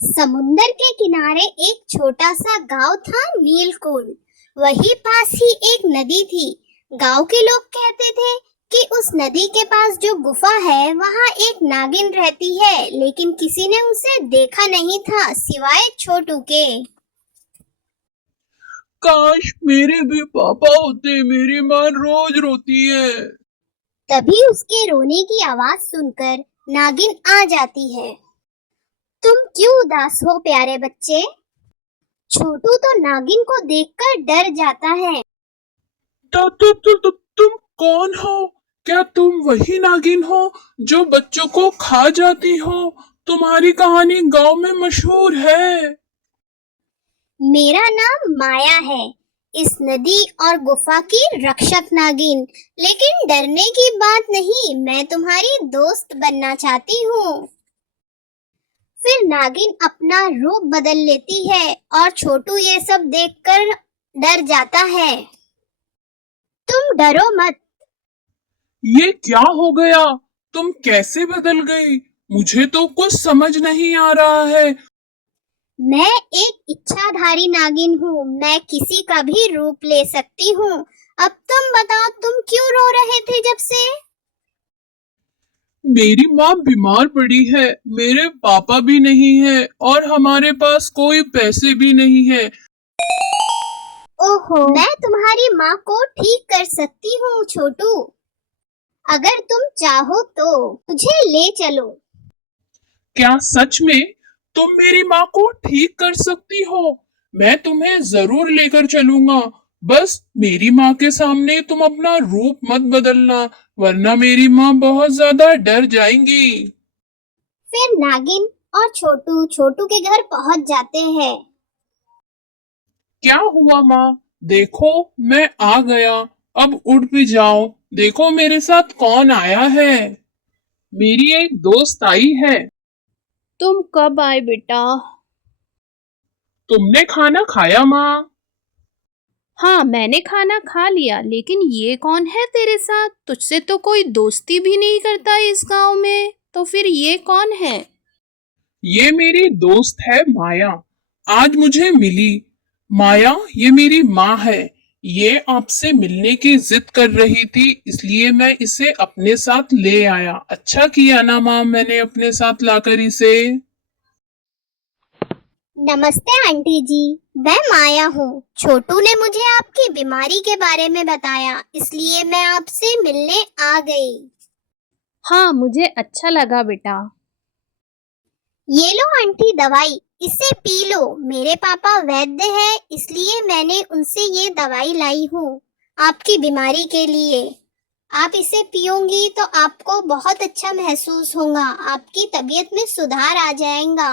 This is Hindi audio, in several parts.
समुंदर के किनारे एक छोटा सा गांव था, नीलकुंड। वहीं पास ही एक नदी थी। गांव के लोग कहते थे कि उस नदी के पास जो गुफा है वहां एक नागिन रहती है, लेकिन किसी ने उसे देखा नहीं था सिवाय छोटू के। काश मेरे भी पापा होते। मेरी माँ रोज रोती है। तभी उसके रोने की आवाज सुनकर नागिन आ जाती है। तुम क्यों उदास हो प्यारे बच्चे? छोटू तो नागिन को देखकर डर जाता है। तुम कौन हो? क्या तुम वही नागिन हो जो बच्चों को खा जाती हो? तुम्हारी कहानी गांव में मशहूर है। मेरा नाम माया है, इस नदी और गुफा की रक्षक नागिन। लेकिन डरने की बात नहीं, मैं तुम्हारी दोस्त बनना चाहती हूँ। फिर नागिन अपना रूप बदल लेती है और छोटू ये सब देखकर डर जाता है। तुम डरो मत। ये क्या हो गया? तुम कैसे बदल गई? मुझे तो कुछ समझ नहीं आ रहा है। मैं एक इच्छाधारी नागिन हूँ, मैं किसी का भी रूप ले सकती हूँ। अब तुम बताओ, तुम क्यों रो रहे थे जब से? मेरी माँ बीमार पड़ी है, मेरे पापा भी नहीं है और हमारे पास कोई पैसे भी नहीं है। ओहो, मैं तुम्हारी माँ को ठीक कर सकती हूँ छोटू। अगर तुम चाहो तो मुझे ले चलो। क्या सच में तुम मेरी माँ को ठीक कर सकती हो? मैं तुम्हें जरूर लेकर चलूंगा। बस मेरी माँ के सामने तुम अपना रूप मत बदलना, वरना मेरी माँ बहुत ज्यादा डर जाएंगी। फिर नागिन और छोटू छोटू के घर पहुंच जाते हैं। क्या हुआ माँ? देखो, मैं आ गया। अब उठ भी जाओ। देखो मेरे साथ कौन आया है। मेरी एक दोस्त आई है। तुम कब आए बेटा? तुमने खाना खाया माँ? हाँ, मैंने खाना खा लिया, लेकिन ये कौन है तेरे साथ? तुझसे तो कोई दोस्ती भी नहीं करता इस गांव में, तो फिर ये कौन है? ये मेरी दोस्त है माया। आज मुझे मिली। माया, ये मेरी माँ है। ये आपसे मिलने की जिद कर रही थी, इसलिए मैं इसे अपने साथ ले आया। अच्छा किया ना माँ, मैंने अपने साथ लाकर इसे। नमस्ते आंटी जी, मैं माया हूँ। छोटू ने मुझे आपकी बीमारी के बारे में बताया, इसलिए मैं आपसे मिलने आ गई। हाँ, मुझे अच्छा लगा बेटा। ये लो आंटी दवाई, इसे पी लो। मेरे पापा वैद्य हैं, इसलिए मैंने उनसे ये दवाई लाई हूँ आपकी बीमारी के लिए। आप इसे पियोगी तो आपको बहुत अच्छा महसूस होगा, आपकी तबीयत में सुधार आ जाएगा।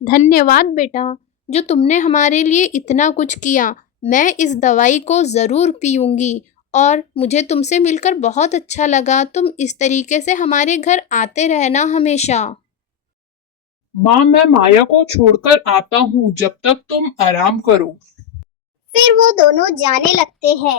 धन्यवाद बेटा, जो तुमने हमारे लिए इतना कुछ किया। मैं इस दवाई को ज़रूर पीऊँगी और मुझे तुमसे मिलकर बहुत अच्छा लगा। तुम इस तरीके से हमारे घर आते रहना हमेशा। माँ, मैं माया को छोड़कर आता हूँ, जब तक तुम आराम करो। फिर वो दोनों जाने लगते हैं।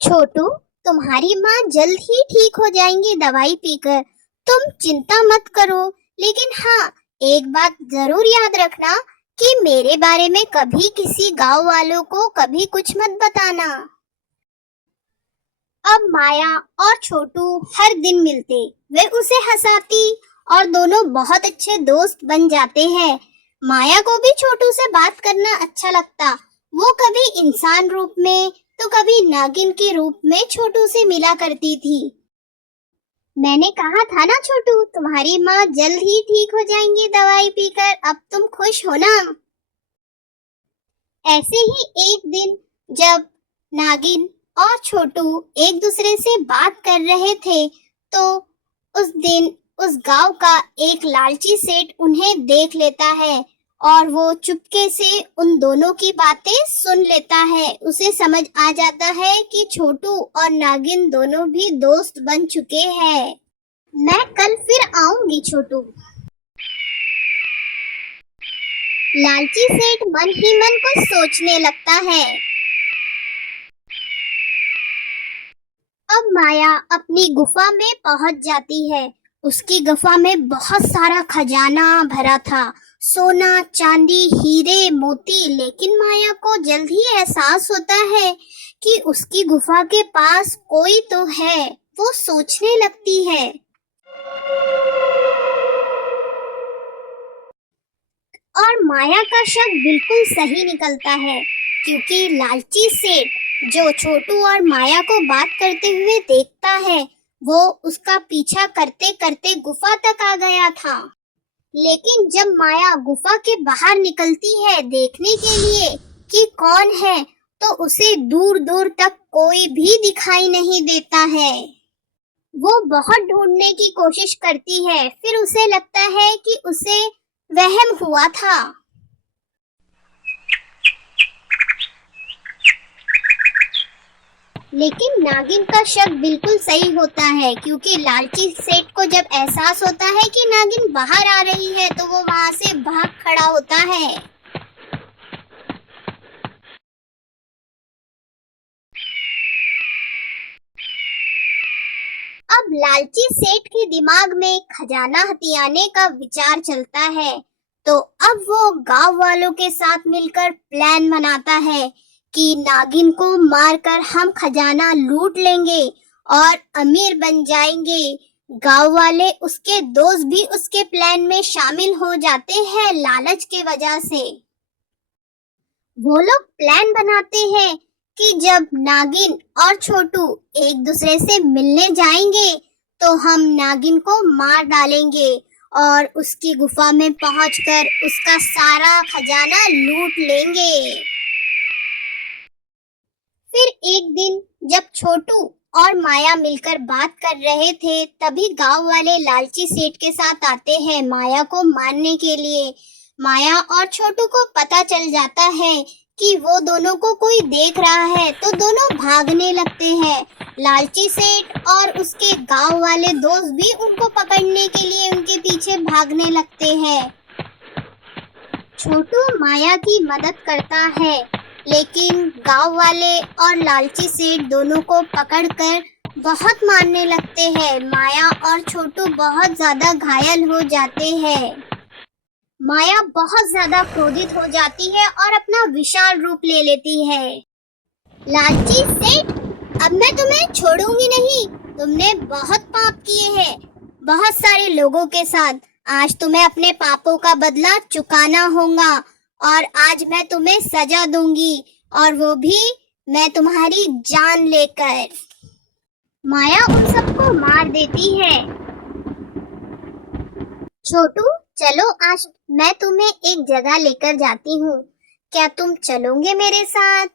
छोटू, तुम्हारी माँ जल्द ही ठीक हो जाएंगी दवाई पीकर, तुम चिंता मत करो। लेकिन हाँ, एक बात जरूर याद रखना कि मेरे बारे में कभी किसी गांव वालों को कभी कुछ मत बताना। अब माया और छोटू हर दिन मिलते, वे उसे हंसाती और दोनों बहुत अच्छे दोस्त बन जाते हैं। माया को भी छोटू से बात करना अच्छा लगता। वो कभी इंसान रूप में तो कभी नागिन के रूप में छोटू से मिला करती थी। मैंने कहा था ना छोटू, तुम्हारी माँ जल्द ही ठीक हो जाएंगी दवाई पीकर, अब तुम खुश हो ना? ऐसे ही एक दिन जब नागिन और छोटू एक दूसरे से बात कर रहे थे, तो उस दिन उस गांव का एक लालची सेठ उन्हें देख लेता है और वो चुपके से उन दोनों की बातें सुन लेता है। उसे समझ आ जाता है कि छोटू और नागिन दोनों भी दोस्त बन चुके हैं। मैं कल फिर आऊंगी छोटू। लालची सेठ मन ही मन कुछ सोचने लगता है। अब माया अपनी गुफा में पहुंच जाती है। उसकी गुफा में बहुत सारा खजाना भरा था, सोना, चांदी, हीरे, मोती। लेकिन माया को जल्द ही एहसास होता है कि उसकी गुफा के पास कोई तो है। वो सोचने लगती है। और माया का शक बिल्कुल सही निकलता है, क्योंकि लालची सेठ जो छोटू और माया को बात करते हुए देखता है, वो उसका पीछा करते करते गुफा तक आ गया था। लेकिन जब माया गुफा के बाहर निकलती है देखने के लिए कि कौन है, तो उसे दूर दूर तक कोई भी दिखाई नहीं देता है। वो बहुत ढूंढने की कोशिश करती है, फिर उसे लगता है कि उसे वहम हुआ था। लेकिन नागिन का शक बिल्कुल सही होता है, क्योंकि लालची सेठ को जब एहसास होता है कि नागिन बाहर आ रही है, तो वो वहां से भाग खड़ा होता है। अब लालची सेठ के दिमाग में खजाना हथियाने का विचार चलता है, तो अब वो गांव वालों के साथ मिलकर प्लान बनाता है कि नागिन को मारकर हम खजाना लूट लेंगे और अमीर बन जाएंगे। गांव वाले, उसके दोस्त भी उसके प्लान में शामिल हो जाते हैं लालच के वजह से। वो लोग प्लान बनाते हैं कि जब नागिन और छोटू एक दूसरे से मिलने जाएंगे, तो हम नागिन को मार डालेंगे और उसकी गुफा में पहुंचकर उसका सारा खजाना लूट लेंगे। फिर एक दिन जब छोटू और माया मिलकर बात कर रहे थे, तभी गांव वाले लालची सेठ के साथ आते हैं माया को मारने के लिए। माया और छोटू को पता चल जाता है कि वो दोनों को कोई देख रहा है, तो दोनों भागने लगते हैं। लालची सेठ और उसके गांव वाले दोस्त भी उनको पकड़ने के लिए उनके पीछे भागने लगते हैं। छोटू माया की मदद करता है, लेकिन गांव वाले और लालची सेठ दोनों को पकड़कर बहुत मारने लगते हैं। माया और छोटू बहुत ज्यादा घायल हो जाते हैं। माया बहुत ज्यादा क्रोधित हो जाती है और अपना विशाल रूप ले लेती है। लालची सेठ, अब मैं तुम्हें छोड़ूंगी नहीं। तुमने बहुत पाप किए हैं, बहुत सारे लोगों के साथ। आज तुम्हें अपने पापों का बदला चुकाना होगा और आज मैं तुम्हें सजा दूंगी, और वो भी मैं तुम्हारी जान लेकर। माया उन सबको मार देती है। छोटू, चलो आज मैं तुम्हें एक जगह लेकर जाती हूँ, क्या तुम चलोगे मेरे साथ?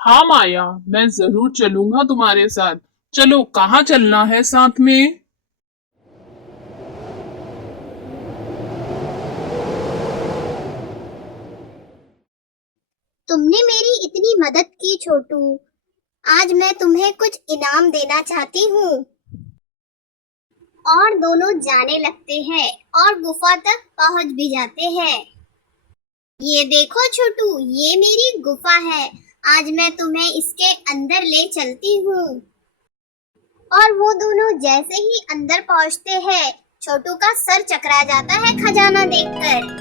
हाँ माया, मैं जरूर चलूंगा तुम्हारे साथ। चलो, कहाँ चलना है साथ में? तुमने मेरी इतनी मदद की छोटू, आज मैं तुम्हें कुछ इनाम देना चाहती हूँ। और दोनों जाने लगते हैं और गुफा तक पहुंच भी जाते हैं। ये देखो छोटू, ये मेरी गुफा है। आज मैं तुम्हें इसके अंदर ले चलती हूँ। और वो दोनों जैसे ही अंदर पहुंचते हैं, छोटू का सर चकरा जाता है खजाना देखकर।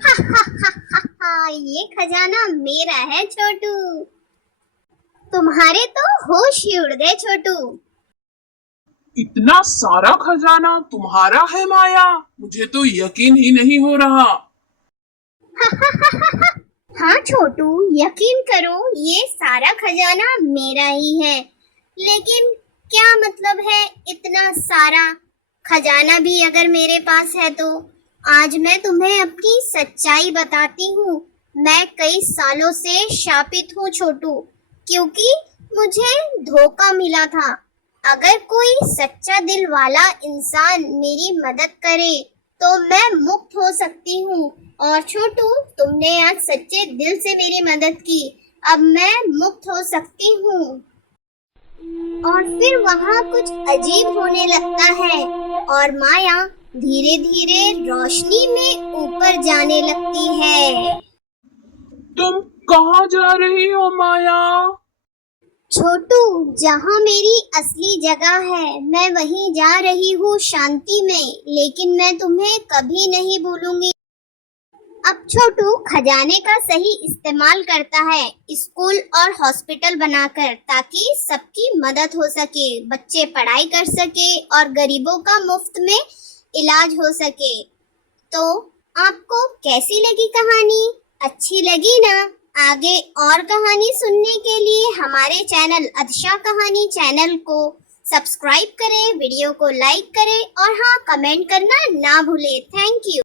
हा हा हा हा हा, ये खजाना मेरा है छोटू। तुम्हारे तो होश ही उड़ गए छोटू। इतना सारा खजाना तुम्हारा है माया? मुझे तो यकीन ही नहीं हो रहा। हाँ छोटू, यकीन करो, ये सारा खजाना मेरा ही है। लेकिन क्या मतलब है इतना सारा खजाना भी अगर मेरे पास है तो? आज मैं तुम्हें अपनी सच्चाई बताती हूँ। मैं कई सालों से शापित हूँ छोटू, क्योंकि मुझे धोखा मिला था। अगर कोई सच्चा दिल वाला इंसान मेरी मदद करे तो मैं मुक्त हो सकती हूँ। और छोटू, तुमने आज सच्चे दिल से मेरी मदद की, अब मैं मुक्त हो सकती हूँ। और फिर वहाँ कुछ अजीब होने लगता है और माया धीरे धीरे रोशनी में ऊपर जाने लगती है। तुम कहाँ जा रही हो माया? छोटू, जहाँ मेरी असली जगह है मैं वहीं जा रही हूँ शांति में, लेकिन मैं तुम्हें कभी नहीं भूलूंगी। अब छोटू खजाने का सही इस्तेमाल करता है स्कूल और हॉस्पिटल बनाकर, ताकि सबकी मदद हो सके, बच्चे पढ़ाई कर सके और गरीबों का मुफ्त में इलाज हो सके। तो आपको कैसी लगी कहानी? अच्छी लगी ना? आगे और कहानी सुनने के लिए हमारे चैनल अदशा कहानी चैनल को सब्सक्राइब करें, वीडियो को लाइक करें और हाँ, कमेंट करना ना भूलें। Thank you.